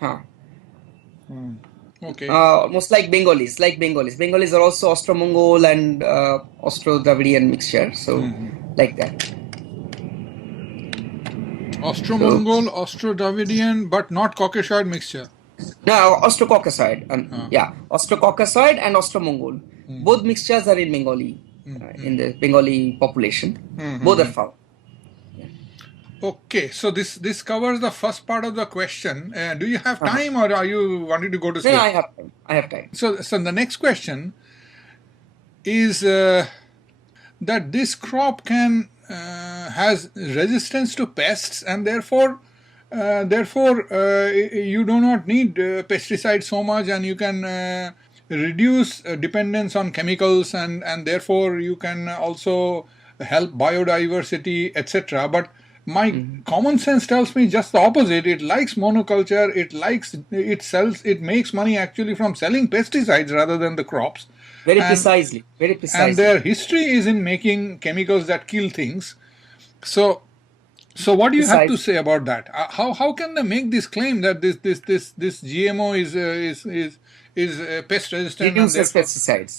Huh. Okay. Almost like Bengalis. Bengalis are also Austro-Mongol and Austro-Dravidian mixture. So like that. So Austro-Mongol, Austro-Dravidian, but not Caucasoid mixture. no, Austro-Caucasoid. Ah. Yeah, Austro-Caucasoid and Austro-Mongol. Both mixtures are in Bengali, in the Bengali population. Both are found. Okay, so this covers the first part of the question. Do you have Uh-huh. time, or are you wanting to go to No, sleep? I have time. I have time. So the next question is that this crop has resistance to pests, and therefore you do not need pesticides so much, and you can reduce dependence on chemicals, and therefore you can also help biodiversity, etc. But my common sense tells me just the opposite. It likes monoculture. It makes money actually from selling pesticides rather than the crops. Very and precisely. Very and precisely. their history is in making chemicals that kill things. So what do you have to say about that? How can they make this claim that this GMO is pest resistant and Reduces therefore pesticides.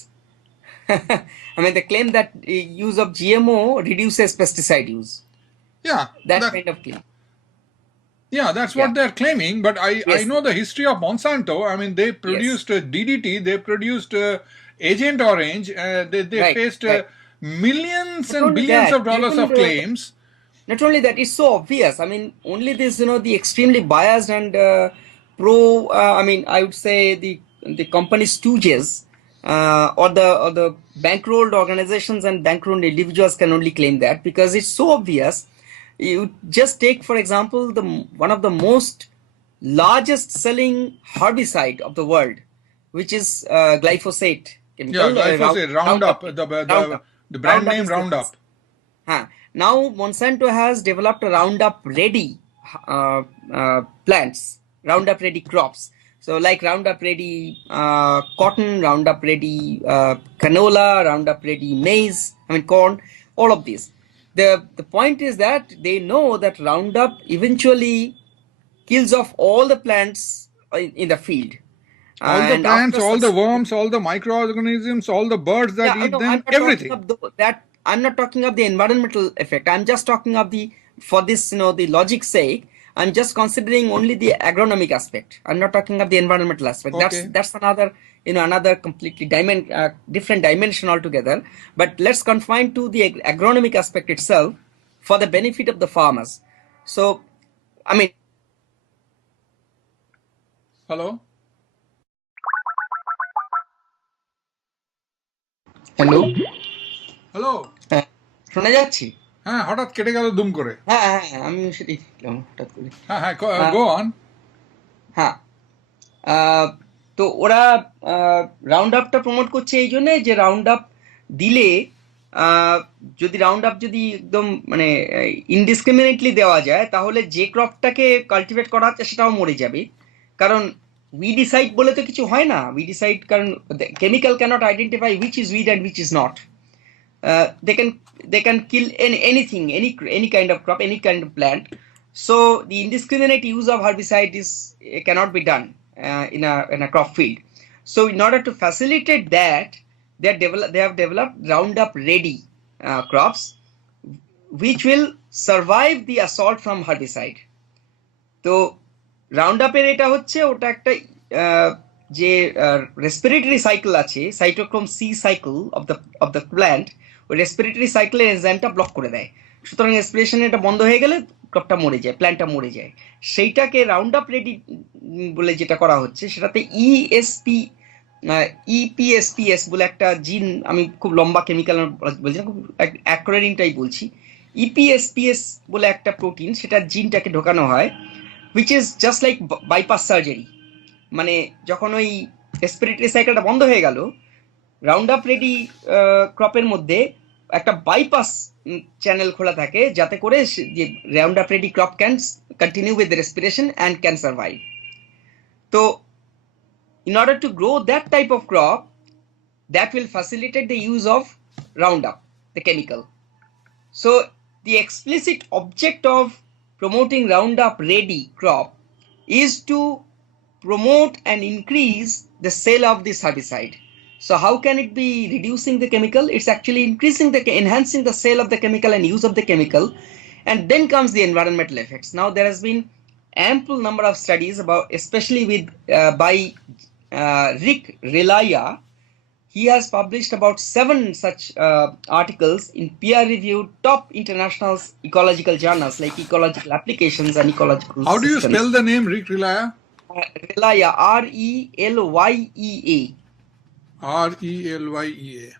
I mean, they claim that use of GMO reduces pesticide use. yeah That kind of claim. Yeah, that's what they're claiming. But I know the history of Monsanto. I mean, they produced DDT, they produced Agent Orange. They faced millions and billions of dollars of claims. Not only that, it's so obvious. I mean, only this, the extremely biased and I would say the company stooges or the bankrolled organizations and bankrolled individuals can only claim that, because it's so obvious. You just take, for example, one of the most largest selling herbicide of the world, which is glyphosate. Glyphosate, Roundup, the brand name Roundup. Now Monsanto has developed a Roundup ready plants, Roundup ready crops. So like Roundup ready cotton, Roundup ready canola, Roundup ready maize, corn, all of these. The point is that they know that Roundup eventually kills off all the plants in the field. All the plants, all the worms, all the microorganisms, all the birds that eat them, everything. I'm not talking of the environmental effect. I'm just talking of the logic's sake, I'm just considering only the agronomic aspect. I'm not talking of the environmental aspect. Okay. That's another completely different dimension altogether. But let's confine to the agronomic aspect itself for the benefit of the farmers. So, Hello? Hello hello শোনা যাচ্ছে? হ্যাঁ, হঠাৎ কেটে গেল দুম করে। হ্যাঁ, আমি সেটাই দেখলাম হঠাৎ করে। হ্যাঁ, গো অন। হ্যাঁ, তো ওরা রাউন্ড আপটা প্রমোট করছে এই জন্যে যে রাউন্ড আপ দিলে যদি একদম ইনডিসক্রিমিনেটলি দেওয়া যায়, তাহলে যে ক্রপটাকে কাল্টিভেট করা হচ্ছে সেটাও মরে যাবে। কারণ উইডিসাইড বলে তো কিছু হয় না। উইডিসাইড, কারণ chemical can't identify which is weed and which is not. they can kill anything, any kind of crop, any kind of plant. So the indiscriminate use of herbicide cannot be done in a crop field. So in order to facilitate that, they have developed Roundup ready crops which will survive the assault from herbicide. তো রাউন্ডআপের এটা হচ্ছে ওটা একটা যে respiratory cycle আছে, cytochrome c cycle of the plant, ওই respiratory সাইকেলের এনজাইমটা ব্লক করে দেয়। সুতরাং রেসপিরেশন এটা বন্ধ হয়ে গেলে ক্রপটা মরে যায়, প্ল্যান্টটা মরে যায়। সেইটাকে রাউন্ডআপ রেডি বলে যেটা করা হচ্ছে, সেটাতে ইপিএসপিএস বলে একটা জিন, আমি খুব লম্বা কেমিক্যাল বলছি না, খুব অ্যাক্রোনিমটাই বলছি। ইপিএসপিএস বলে একটা প্রোটিন, সেটা জিনটাকে ঢোকানো হয়, which is just like bypass surgery. মানে যখন ওই রেসপিরেটরি সাইকেলটা বন্ধ হয়ে গেল, রাউন্ডআপ রেডি ক্রপের মধ্যে একটা বাইপাস চ্যানেল খোলা থাকে, যাতে করে যে roundup ready crop can continue with respiration and can survive. তো in order to grow that type of crop, that will facilitate the use of Roundup, the chemical. So the explicit object of promoting Roundup ready crop is to promote and increase the sale of this herbicide. So how can it be reducing the chemical? It's actually enhancing the sale of the chemical and use of the chemical. And then comes the environmental effects. Now there has been ample number of studies about, especially with by Rick Relaya. He has published about 7 such articles in peer-reviewed top international ecological journals like Ecological Applications and Ecological How do you Systems. spell the name Rick Relaya? Relaya, Relya. Relya.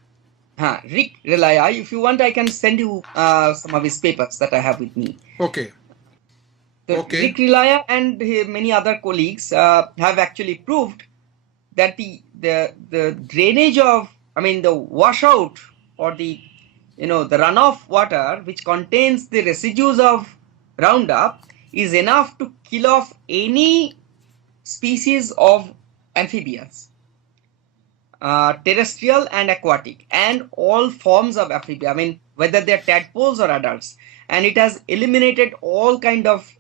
Rick Relaya. If you want, I can send you some of his papers that I have with me. Okay. Okay. Rick Relaya and many other colleagues have actually proved that the drainage of, the washout or the runoff water which contains the residues of Roundup is enough to kill off any species of amphibians, terrestrial and aquatic, and all forms of amphibia, whether they are tadpoles or adults. And it has eliminated all kind of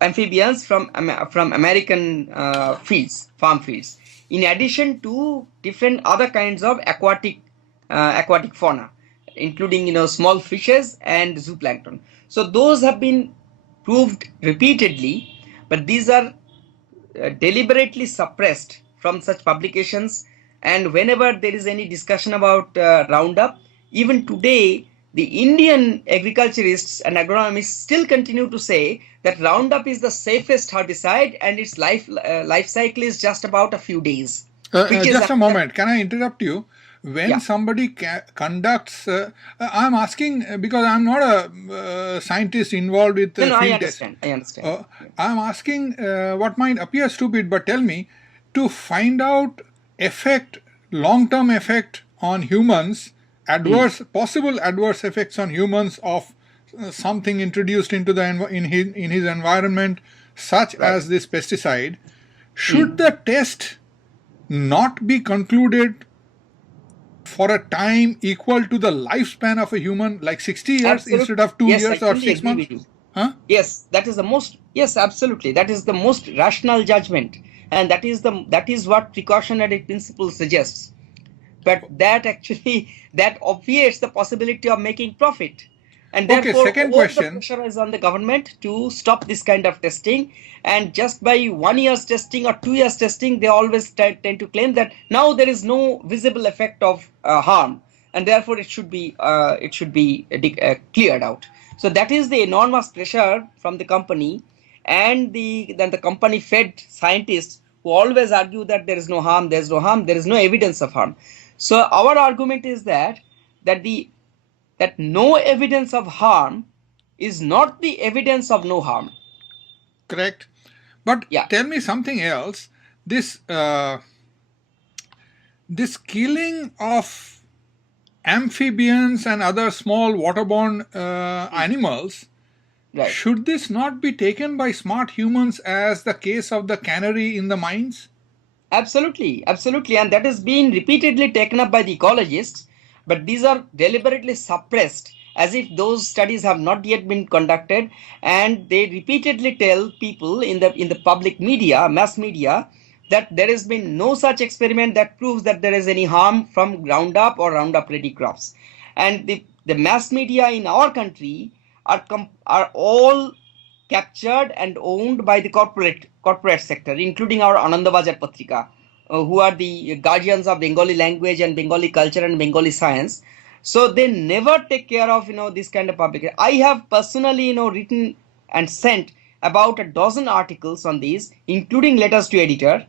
amphibians from American farm fields, in addition to different other kinds of aquatic fauna, including small fishes and zooplankton. So those have been proved repeatedly, but these are deliberately suppressed from such publications. And whenever there is any discussion about Roundup, even today, the Indian agriculturists and agronomists still continue to say that Roundup is the safest herbicide and its life cycle is just about a few days. Just a moment. Can I interrupt you? When somebody conducts, I'm asking because I'm not a scientist involved with field tests. I understand. I'm asking what might appear stupid, but tell me, to find out long-term effect on humans, possible adverse effects on humans of something introduced into in his environment, such as this pesticide, should the test not be concluded for a time equal to the lifespan of a human, like 60 years instead of 2 years or 6 months? Yes, that is the most. Yes, absolutely. That is the most rational judgment, and that is what precautionary principle suggests. But that obviates the possibility of making profit. And therefore, second question. The pressure is on the government to stop this kind of testing. And just by 1 year's testing or 2 years testing, they always tend to claim that now there is no visible effect of harm, and therefore it should be cleared out. So that is the enormous pressure from the company, and then the company fed scientists who always argue that there is no harm, there is no evidence of harm. So our argument is that no evidence of harm is not the evidence of no harm. Correct. But tell me something else. This killing of amphibians and other small waterborne animals, should this not be taken by smart humans as the case of the canary in the mines? Absolutely. And that is being repeatedly taken up by the ecologists. But these are deliberately suppressed, as if those studies have not yet been conducted, and they repeatedly tell people in the public media, mass media, that there has been no such experiment that proves that there is any harm from Roundup or Roundup ready crops. And the mass media in our country are all captured and owned by the corporate sector, including our Anandabazar Patrika, who are the guardians of Bengali language and Bengali culture and Bengali science. So they never take care of this kind of public. I have personally written and sent about a dozen articles on these, including letters to editor,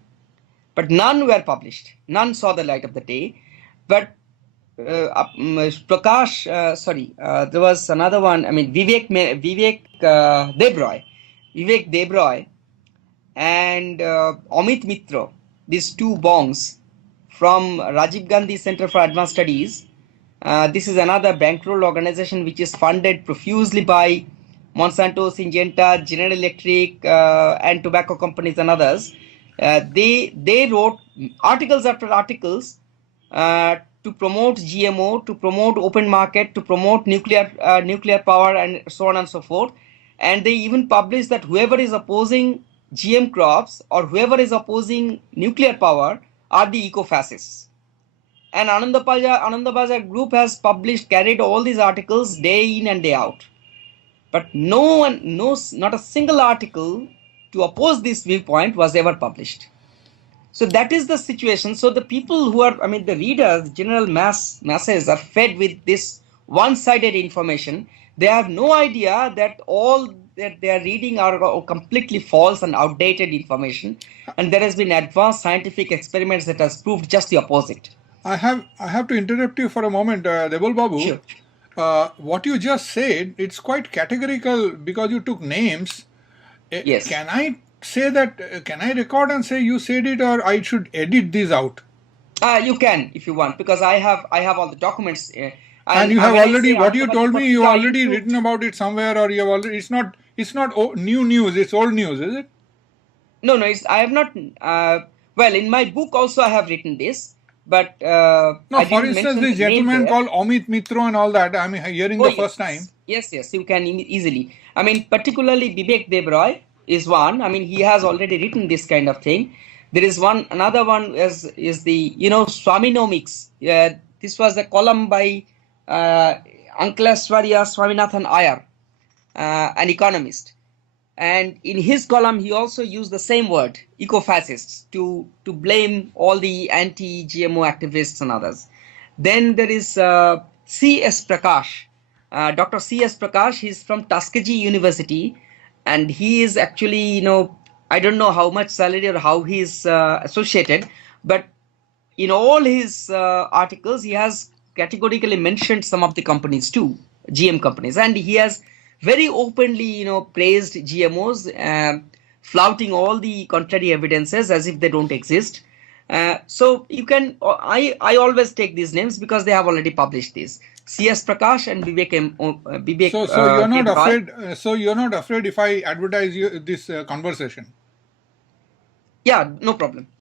but none were published. None saw the light of the day. But there was another one. Vivek Debroy and Amit Mitra, these two bongs from Rajiv Gandhi Center for Advanced Studies. This is another bankroll organization which is funded profusely by Monsanto, Syngenta, General Electric, and tobacco companies and others. They wrote articles after articles to promote GMO, to promote open market, to promote nuclear power, and so on and so forth. And they even published that whoever is opposing GM crops or whoever is opposing nuclear power are the eco-fascists. And Anandabaja group has carried all these articles day in and day out. But no one knows, not a single article to oppose this viewpoint was ever published. So that is the situation. So the people who are, the readers, general masses are fed with this one-sided information. They have no idea that all that they are reading are completely false and outdated information. And there has been advanced scientific experiments that has proved just the opposite. I have to interrupt you for a moment, Debal Babu. Sure. What you just said, it's quite categorical because you took names. Yes. Can I say that? Can I record and say you said it, or I should edit these out? You can if you want, because I have all the documents. And you have when I already, say what you told me, you Anandabaja, already written about it somewhere, or you have already. It's not new news. It's old news, is it? No, I have not. Well, in my book also I have written this, but No, I for didn't instance, mention this the name gentleman there. called Amit Mitro and all that, I'm hearing the first time. Yes, you can easily. Particularly Vivek Debroy is one. He has already written this kind of thing. There is another one is the Swanomics. This was a column by Ankleshwarya Swaminathan Iyer, an economist. And in his column, he also used the same word, eco-fascists, to blame all the anti-GMO activists and others. Then there is C.S. Prakash. Dr. C.S. Prakash, he's from Tuskegee University, and he is actually, I don't know how much salary or how he is associated, but in all his articles, he has categorically mentioned some of the companies too, GM companies, and he has very openly, praised GMOs, flouting all the contrary evidences as if they don't exist. So you can, I always take these names because they have already published these. C.S. Prakash and Vivek. So you're not afraid. So you're not afraid if I advertise this conversation. Yeah, no problem.